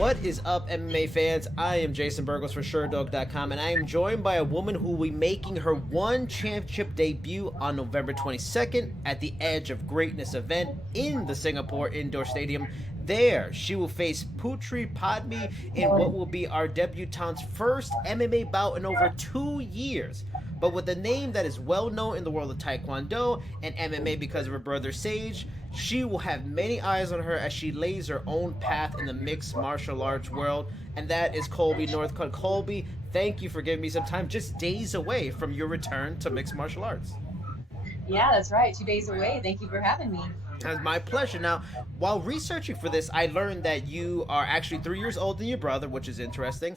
What is up, MMA fans? I am Jason Burgos for Sherdog.com, and I am joined by a woman who will be making her one championship debut on November 22nd at the Edge of Greatness event in the Singapore Indoor Stadium. There, she will face Putri Padmi in what will be our debutante's first MMA bout in over 2 years. But with a name that is well known in the world of Taekwondo and MMA because of her brother Sage, she will have many eyes on her as she lays her own path in the mixed martial arts world, and that is Colbey Northcutt. Colbey, thank you for giving me some time just days away from your return to mixed martial arts. Yeah, that's right. 2 days away. Thank you for having me. It's my pleasure. Now, while researching for this, I learned that you are actually 3 years older than your brother, which is interesting.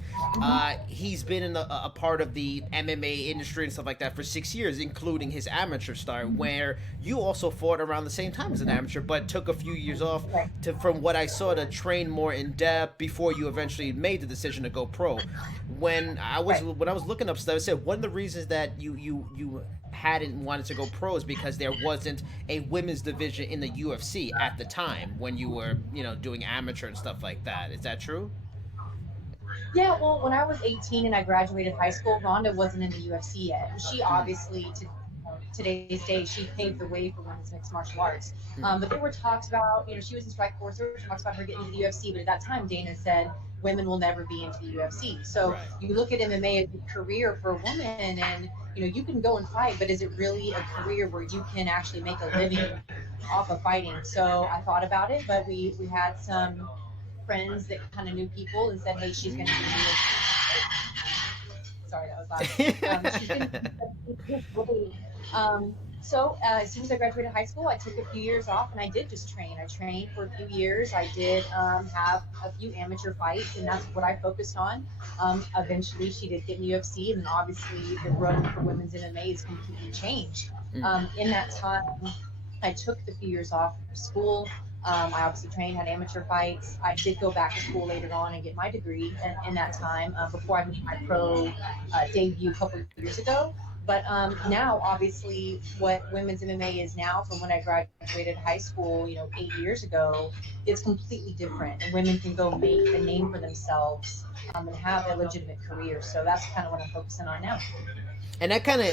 He's been in a part of the MMA industry and stuff like that for 6 years, including his amateur start, where you also fought around the same time as an amateur, but took a few years off Right. to, from what I saw, to train more in depth before you eventually made the decision to go pro. When I was looking up stuff, it said one of the reasons that you hadn't wanted to go pro is because there wasn't a women's division in the UFC at the time when you were, doing amateur and stuff like that. Is that true? Yeah, well, when I was 18 and I graduated high school, Rhonda wasn't in the UFC yet. She obviously, to today's day, she paved the way for women's mixed martial arts. But there were talks about, she was in strike force. There were talks about her getting into the UFC, but at that time, Dana said women will never be into the UFC. So Right. you look at MMA as a career for a woman, and you can go and fight, but is it really a career where you can actually make a living off of fighting? So I thought about it, but we had some friends that kind of knew people and said, hey, she's going to be. Sorry, that was loud. She's going to be. So as soon as I graduated high school, I took a few years off and I did just train. I trained for a few years. I did have a few amateur fights, and that's what I focused on. Eventually, she did get in the UFC, and then obviously the road for women's MMA has completely changed. In that time, I took the few years off for school. I obviously trained, had amateur fights. I did go back to school later on and get my degree in that time before I made my pro debut a couple of years ago. But now, obviously, what women's MMA is now from when I graduated high school, 8 years ago, it's completely different. And women can go make a name for themselves and have a legitimate career. So that's kind of what I'm focusing on now. And that kind of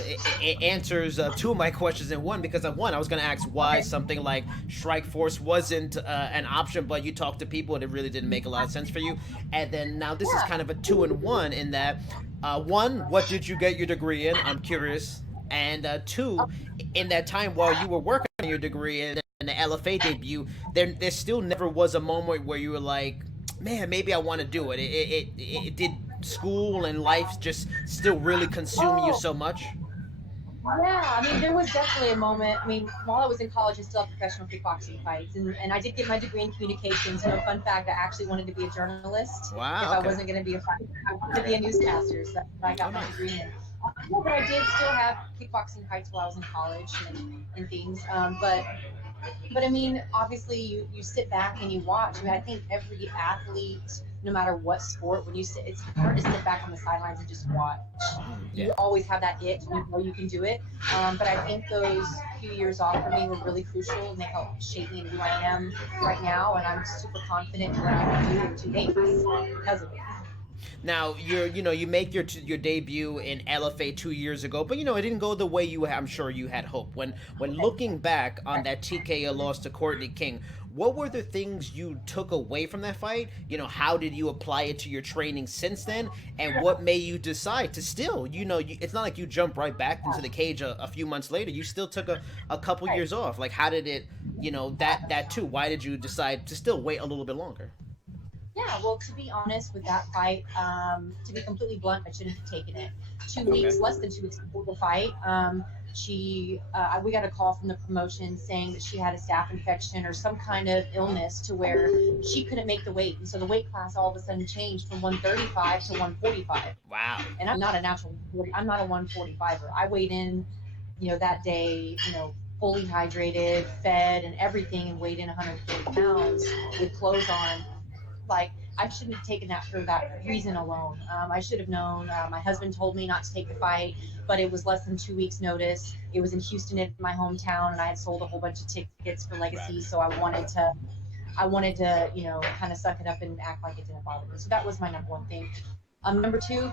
answers two of my questions in one, because one, I was going to ask why Okay. something like Strike Force wasn't an option, but you talked to people and it really didn't make a lot of sense for you. And then now this is Yeah. kind of a two in one, in that one, what did you get your degree in? I'm curious. And two, in that time while you were working on your degree and the LFA debut, there still never was a moment where you were like, man, maybe I want to do it. It did school and life just still really consume you so much? Yeah, I mean, there was definitely a moment. I mean, while I was in college, I still had professional kickboxing fights, and I did get my degree in communications. Fun fact, I actually wanted to be a journalist. If Wow, I okay. wasn't going to be a fighter, I wanted to be a newscaster. So that's what I Oh, got my nice. degree in. Yeah, but I did still have kickboxing fights while I was in college and things. But I mean, obviously, you sit back and you watch. I mean, I think every athlete, no matter what sport, when you sit, it's hard to sit back on the sidelines and just watch. Yeah. You always have that itch, and you know you can do it. But I think those few years off for me were really crucial, and they helped shape me into who I am right now. And I'm super confident in what I can do in 2 days because of it. Now you make your debut in LFA 2 years ago, but it didn't go the way I'm sure you had hoped. When looking back on that TKO loss to Courtney King, what were the things you took away from that fight? How did you apply it to your training since then, and what made you decide to still, it's not like you jumped right back into the cage a few months later. You still took a couple Right. years off. Like, how did it, that too? Why did you decide to still wait a little bit longer? Yeah, well, to be honest with that fight, to be completely blunt, I shouldn't have taken it. Two Okay. weeks, less than 2 weeks before the fight, we got a call from the promotion saying that she had a staph infection or some kind of illness to where she couldn't make the weight, and so the weight class all of a sudden changed from 135 to 145. Wow. And I'm not a natural, I'm not a 145er. I weighed in, that day, fully hydrated, fed, and everything, and weighed in 140 pounds with clothes on. Like, I shouldn't have taken that for that reason alone. I should have known. My husband told me not to take the fight, but it was less than 2 weeks notice. It was in Houston, in my hometown, and I had sold a whole bunch of tickets for Legacy, Right. so I wanted to, kind of suck it up and act like it didn't bother me. So that was my number one thing. Number two,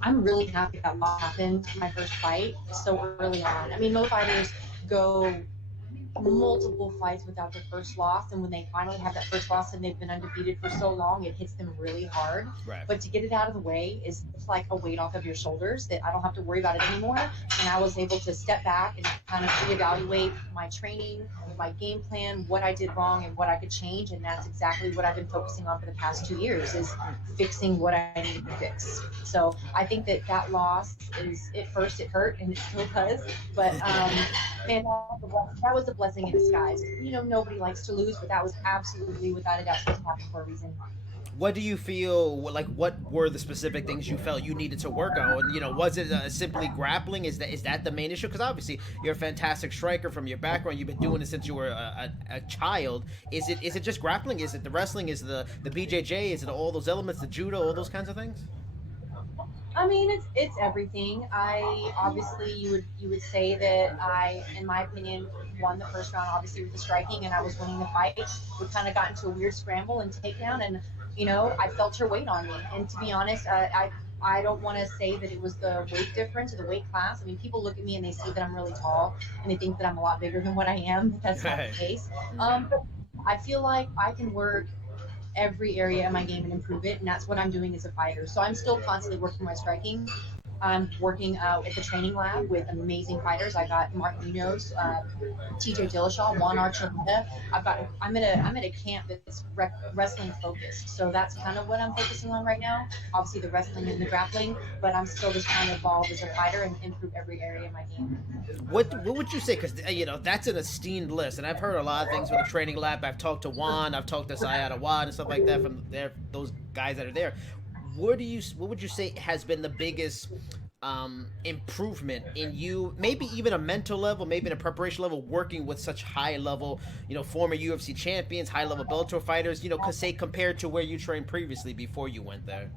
I'm really happy that loss happened my first fight so early on. I mean, most fighters go multiple fights without their first loss, and when they finally have that first loss and they've been undefeated for so long, it hits them really hard. Right. But to get it out of the way is like a weight off of your shoulders that I don't have to worry about it anymore. And I was able to step back and kind of reevaluate my training, my game plan, what I did wrong and what I could change. And that's exactly what I've been focusing on for the past 2 years, is fixing what I needed to fix. So I think that loss is, at first it hurt and it still does, but man, that was a blessing in disguise. Nobody likes to lose, but that was absolutely, without a doubt, supposed to happen for a reason. What do you feel like? What were the specific things you felt you needed to work on? Was it simply grappling? Is that the main issue? Because obviously you're a fantastic striker from your background. You've been doing it since you were a child. Is it just grappling? Is it the wrestling? Is it the BJJ? Is it all those elements, the judo, all those kinds of things? I mean, it's everything. I obviously, you would say that I, in my opinion, won the first round obviously with the striking, and I was winning the fight. We kind of got into a weird scramble and takedown, and I felt her weight on me. And to be honest, I don't want to say that it was the weight difference or the weight class. I mean, people look at me and they see that I'm really tall, and they think that I'm a lot bigger than what I am. But that's not the case. But I feel like I can work every area of my game and improve it, and that's what I'm doing as a fighter. So I'm still constantly working my striking. I'm working out at the Treigning Lab with amazing fighters. I got Mark Munoz, TJ Dillashaw, Juan Archuleta. I'm at a camp that's wrestling focused. So that's kind of what I'm focusing on right now. Obviously the wrestling and the grappling, but I'm still just trying to evolve as a fighter and improve every area of my game. What would you say? Because that's an esteemed list, and I've heard a lot of things with the Treigning Lab. I've talked to Juan, I've talked to Sayada Wad and stuff like that from there. Those guys that are there. What would you say has been the biggest improvement in you, maybe even a mental level, maybe in a preparation level, working with such high level, former UFC champions, high level Bellator fighters, say compared to where you trained previously before you went there?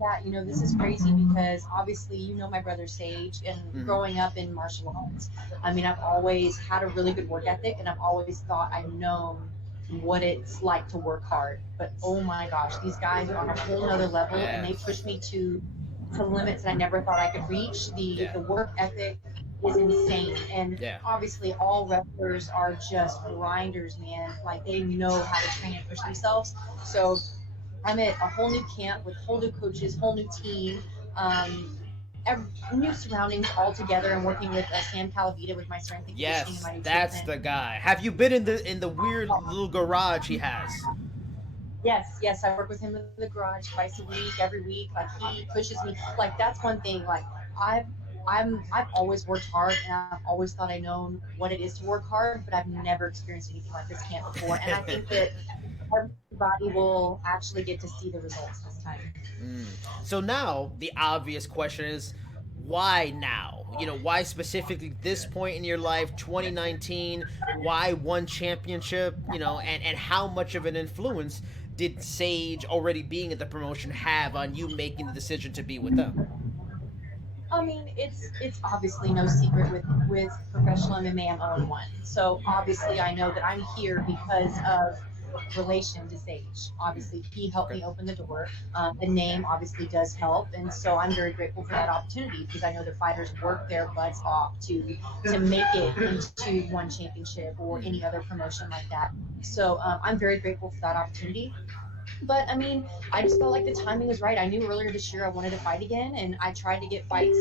Yeah, this is crazy because obviously my brother Sage, and growing up in martial arts, I mean, I've always had a really good work ethic, and I've always thought I've known what it's like to work hard. But oh my gosh, these guys are on a whole nother level, and they push me to limits that I never thought I could reach. The work ethic is insane, and obviously all wrestlers are just grinders, man. Like, they know how to train and push themselves. So I'm at a whole new camp with whole new coaches, whole new team, new surroundings altogether, and working with Sam Calavita with my strength and conditioning and my nutrition. That's the guy. Have you been in the weird little garage he has? Yes, I work with him in the garage twice a week, every week. Like, he pushes me. Like, that's one thing. Like, I've always worked hard, and I've always thought I known what it is to work hard, but I've never experienced anything like this camp before. And I think that everybody will actually get to see the results this time. So now the obvious question is, why now? Why specifically this point in your life, 2019? Why one championship? And how much of an influence did Sage already being in the promotion have on you making the decision to be with them? I mean, it's obviously no secret with professional MMA, I'm 0-1. So obviously I know that I'm here because of relation to Sage. Obviously, he helped me open the door. The name obviously does help, and so I'm very grateful for that opportunity, because I know the fighters work their butts off to make it into one championship or any other promotion like that. So I'm very grateful for that opportunity. But I mean, I just felt like the timing was right. I knew earlier this year I wanted to fight again, and I tried to get fights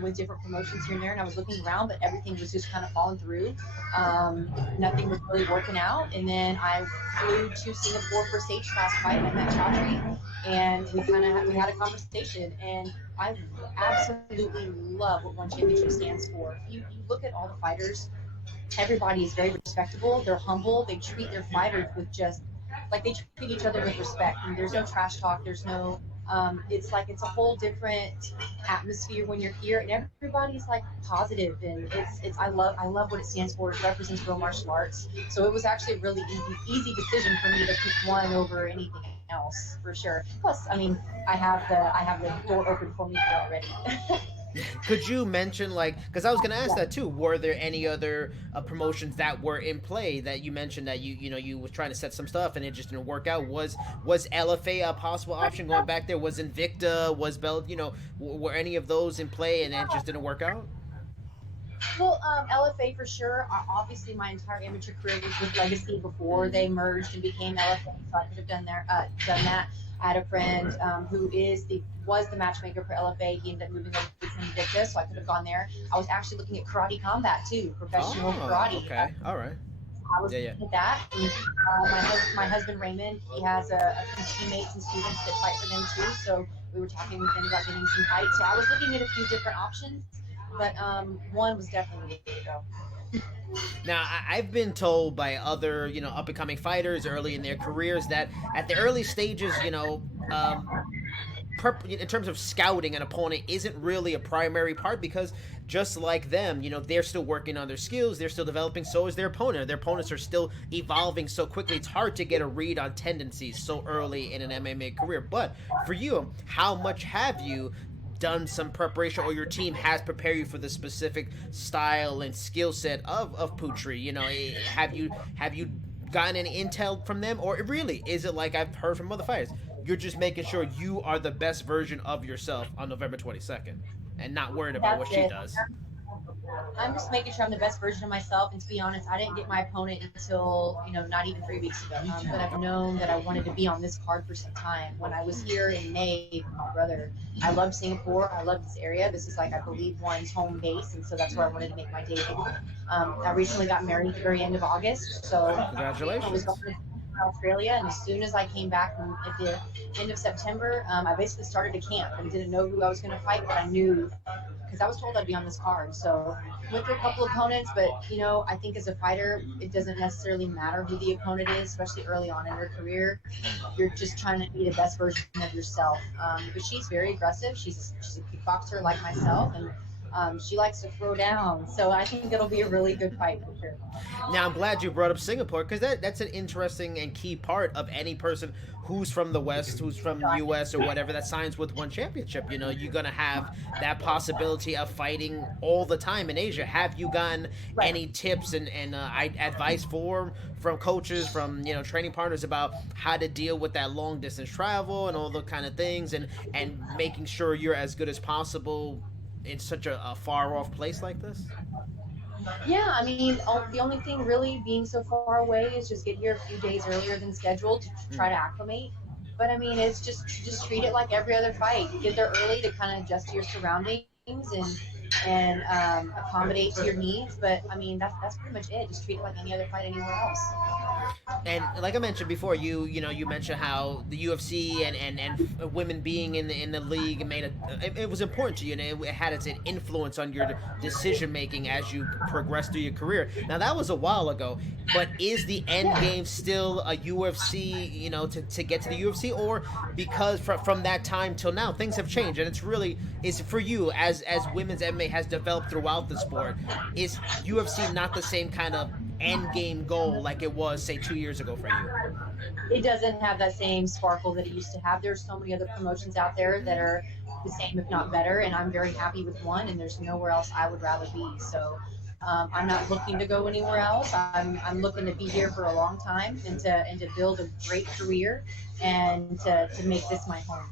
with different promotions here and there, and I was looking around, but everything was just kind of falling through. Nothing was really working out, and then I flew to Singapore for Sage's last fight. I met Chatri, and we had a conversation, and I absolutely love what One Championship stands for. You look at all the fighters, everybody is very respectable. They're humble. They treat their fighters with just like they treat each other with respect, and there's no trash talk. There's no it's like it's a whole different atmosphere when you're here, and everybody's like positive, and it's I love what it stands for. It represents real martial arts. So it was actually a really easy decision for me to pick one over anything else, for sure. Plus, I mean, I have the door open for me here already. Could you mention, like, because I was going to ask Yeah. that too, were there any other promotions that were in play that you mentioned that you was trying to set some stuff and it just didn't work out? Was LFA a possible option going back there? Was Invicta, was Bell, were any of those in play and it just didn't work out? Well, LFA for sure. Obviously, my entire amateur career was with Legacy before Mm-hmm. they merged and became LFA, so I could have done that. I had a friend who was the matchmaker for LFA. He ended up moving over to Invictus, so I could have gone there. I was actually looking at karate combat too, professional Oh, karate. okay. All right. I was Yeah, yeah. looking at that. And, my husband Raymond, he has a few teammates and students that fight for them too. So we were talking with them about getting some fights. So I was looking at a few different options, but one was definitely the way to go. Now, I've been told by other, up and coming fighters early in their careers that at the early stages, in terms of scouting an opponent isn't really a primary part because just like them, they're still working on their skills, they're still developing, so is their opponent. Their opponents are still evolving so quickly. It's hard to get a read on tendencies so early in an MMA career. But for you, how much have you done some preparation or your team has prepared you for the specific style and skill set of Putri? Have you gotten any intel from them, or really is it like I've heard from other fighters? You're just making sure you are the best version of yourself on November 22nd, and not worried about what That's she it. does. I'm just making sure I'm the best version of myself. And to be honest, I didn't get my opponent until, not even 3 weeks ago. But I've known that I wanted to be on this card for some time. When I was here in May with my brother, I love Singapore. I love this area. This is like, I believe, one's home base. And so that's where I wanted to make my debut. I recently got married at the very end of August. So I was going Congratulations. to Australia. And as soon as I came back at the end of September, I basically started a camp and didn't know who I was going to fight, but I knew because I was told I'd be on this card. So went through a couple opponents, but I think as a fighter, it doesn't necessarily matter who the opponent is, especially early on in your career. You're just trying to be the best version of yourself. But she's very aggressive. She's a kickboxer like myself, and she likes to throw down. So I think it'll be a really good fight for sure. Now I'm glad you brought up Singapore because that's an interesting and key part of any person who's from the West, who's from the U.S. or whatever that signs with one championship. You're gonna have that possibility of fighting all the time in Asia. Have you gotten Right. any tips and advice from coaches, from training partners about how to deal with that long distance travel and all the kind of things, and making sure you're as good as possible in such a far off place like this? Yeah, I mean, the only thing really being so far away is just get here a few days earlier than scheduled to try Mm. to acclimate. But I mean, it's just treat it like every other fight. Get there early to kind of adjust to your surroundings and accommodate to your needs. But I mean, that's pretty much it. Just treat it like any other fight anywhere else. And like I mentioned before, you mentioned how the UFC and women being in the league made it was important to you, and it had its influence on your decision making as you progress through your career. Now that was a while ago, but is the end Yeah. game still a UFC? To get to the UFC, or because from that time till now things have changed, and it's really is for you as women's MMA has developed throughout the sport. Is UFC not the same kind of end game goal like it was say 2 years ago for you? It doesn't have that same sparkle that it used to have. There's so many other promotions out there that are the same, if not better, and I'm very happy with one, and there's nowhere else I would rather be. So I'm not looking to go anywhere else. I'm looking to be here for a long time and to build a great career and to make this my home.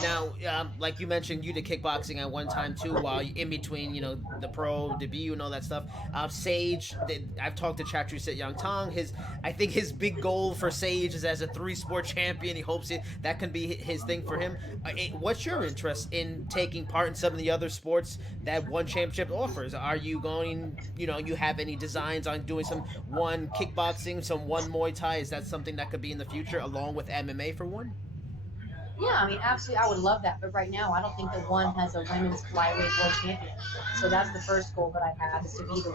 Now, like you mentioned, you did kickboxing at one time too, while in between, the pro debut and all that stuff. Sage, I've talked to Chatri Young Tong. I think his big goal for Sage is as a three-sport champion. He hopes that can be his thing for him. What's your interest in taking part in some of the other sports that one championship offers? Are you going, you have any designs on doing some one kickboxing, some one Muay Thai? Is that something that could be in the future along with MMA for one? Yeah, I mean, absolutely, I would love that. But right now, I don't think that one has a women's flyweight world champion. So that's the first goal that I have is to be the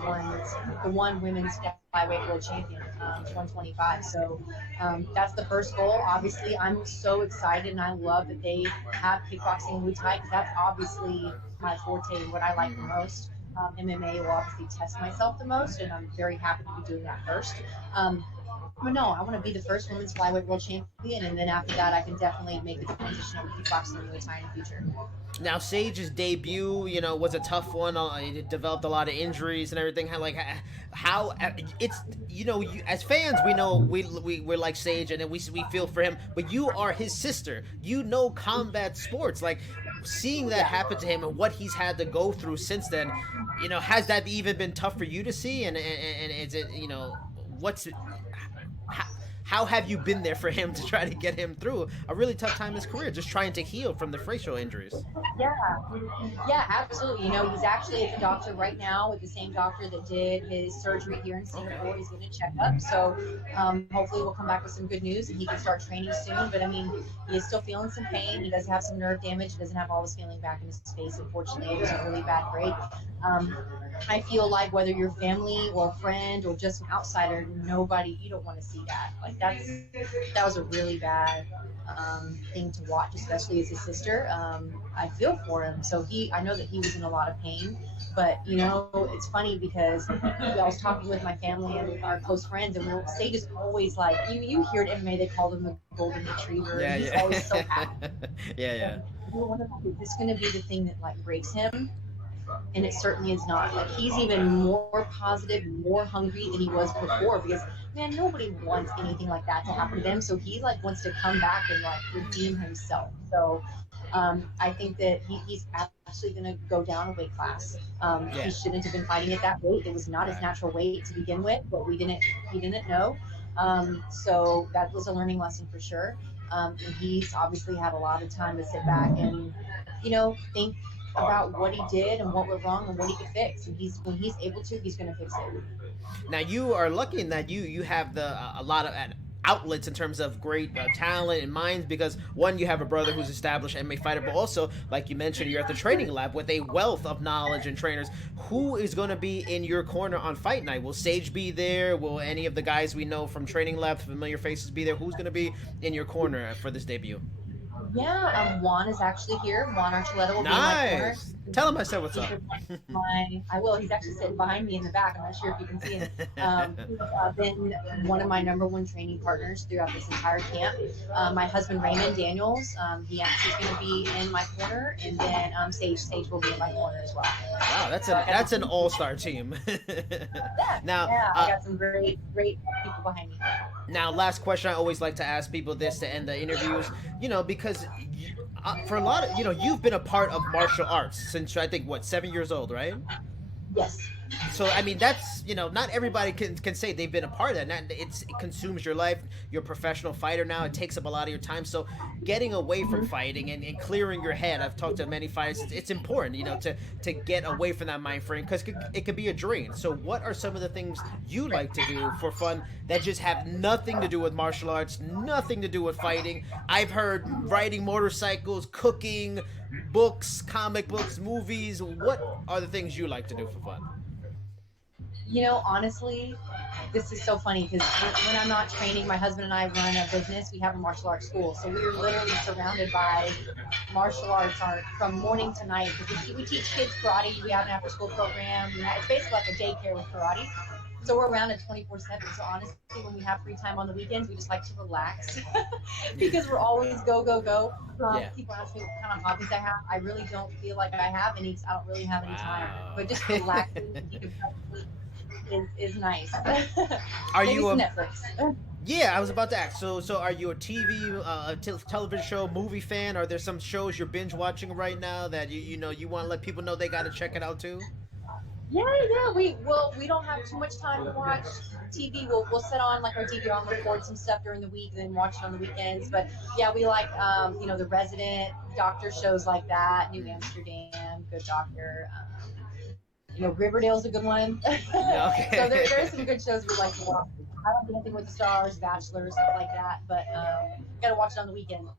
one women's flyweight world champion, 125. So that's the first goal. Obviously, I'm so excited and I love that they have kickboxing and Muay Thai because that's obviously my forte and what I like the most. MMA will obviously test myself the most, and I'm very happy to be doing that first. But no, I want to be the first women's flyweight world champion, and then after that, I can definitely make the transition over to kickboxing and Muay Thai in the future. Now, Sage's debut, was a tough one. It developed a lot of injuries and everything. How it's as fans, we know we're like Sage, and we feel for him. But you are his sister. You know combat sports. Like seeing that Yeah. happen to him and what he's had to go through since then. Has that even been tough for you to see? And is it what's how, how have you been there for him to try to get him through a really tough time in his career, just trying to heal from the facial injuries? Yeah, yeah, absolutely. He's actually at the doctor right now with the same doctor that did his surgery here in Singapore. Okay. He's getting a checkup. So hopefully we'll come back with some good news and he can start training soon. But I mean, he is still feeling some pain. He does have some nerve damage. He doesn't have all his feeling back in his face. Unfortunately, it was a really bad break. Um, I feel like whether you're family or friend or just an outsider, you don't want to see that. Like that was a really bad thing to watch, especially as his sister. I feel for him. So I know that he was in a lot of pain, but it's funny because I was talking with my family and our close friends, and Sage is always like, you hear at MMA, they call him the golden retriever, Yeah, and he's yeah. always so happy. Yeah, yeah. Is this going to be the thing that like breaks him? And it certainly is not. Like he's even more positive, more hungry than he was before because man, nobody wants anything like that to happen to them. So he like wants to come back and like redeem himself. So I think that he's actually going to go down a weight class. He Yeah. shouldn't have been fighting at that weight. It was not his Right. natural weight to begin with, but he didn't know. So that was a learning lesson for sure. And he's obviously had a lot of time to sit back and think about what he did and what went wrong and what he could fix. And when he's able to, he's going to fix it. Now you are lucky in that you have a lot of outlets in terms of great talent and minds, because one, you have a brother who's established MMA fighter, but also like you mentioned, you're at the training lab with a wealth of knowledge and trainers. Who is going to be in your corner on fight night? Will Sage be there? Will any of the guys we know from training lab, familiar faces, be there? Who's going to be in your corner for this debut? Yeah, Juan is actually here. Juan Archuleta will be in my corner. Nice. Tell him I said what's up. I will. He's actually sitting behind me in the back. I'm not sure if you can see him. He's been one of my number one training partners throughout this entire camp. My husband Raymond Daniels, he actually is going to be in my corner, and then Sage will be in my corner as well. Wow, that's an all-star team. Yeah, Now, yeah, I got some great people behind me. now, last question I always like to ask people this to end the interviews, because for a lot of, you've been a part of martial arts since I think, what, 7 years old, right? Yes. So I mean, that's not everybody can say they've been a part of that. It consumes your life. You're a professional fighter now. It takes up a lot of your time. So getting away from fighting and clearing your head. I've talked to many fighters. It's important, to get away from that mind frame, because it could be a drain. So what are some of the things you like to do for fun that just have nothing to do with martial arts, nothing to do with fighting? I've heard riding motorcycles, cooking, books, comic books, movies. What are the things you like to do for fun? Honestly, this is so funny because when I'm not training, my husband and I run a business. We have a martial arts school, so we're literally surrounded by martial arts art from morning to night. Because we teach kids karate. We have an after-school program. It's basically like a daycare with karate. So we're around it 24/7. So honestly, when we have free time on the weekends, we just like to relax because we're always go go go. Yeah. People ask me what kind of hobbies I have. I really don't feel like I have any. I don't really have any time. Wow. But just relaxing is nice. Are Maybe you some a Netflix? Yeah, I was about to ask. So are you a TV, television show, movie fan? Are there some shows you're binge watching right now that you want to let people know they got to check it out too? Yeah. We don't have too much time to watch TV. We'll set on like our DVR and record some stuff during the week, and then watch it on the weekends. But yeah, we like The Resident, doctor shows like that, New Amsterdam, Good Doctor. Riverdale's a good one. Okay. So there's some good shows we like to watch. I don't do anything with the stars, Bachelor, stuff like that, but gotta watch it on the weekends.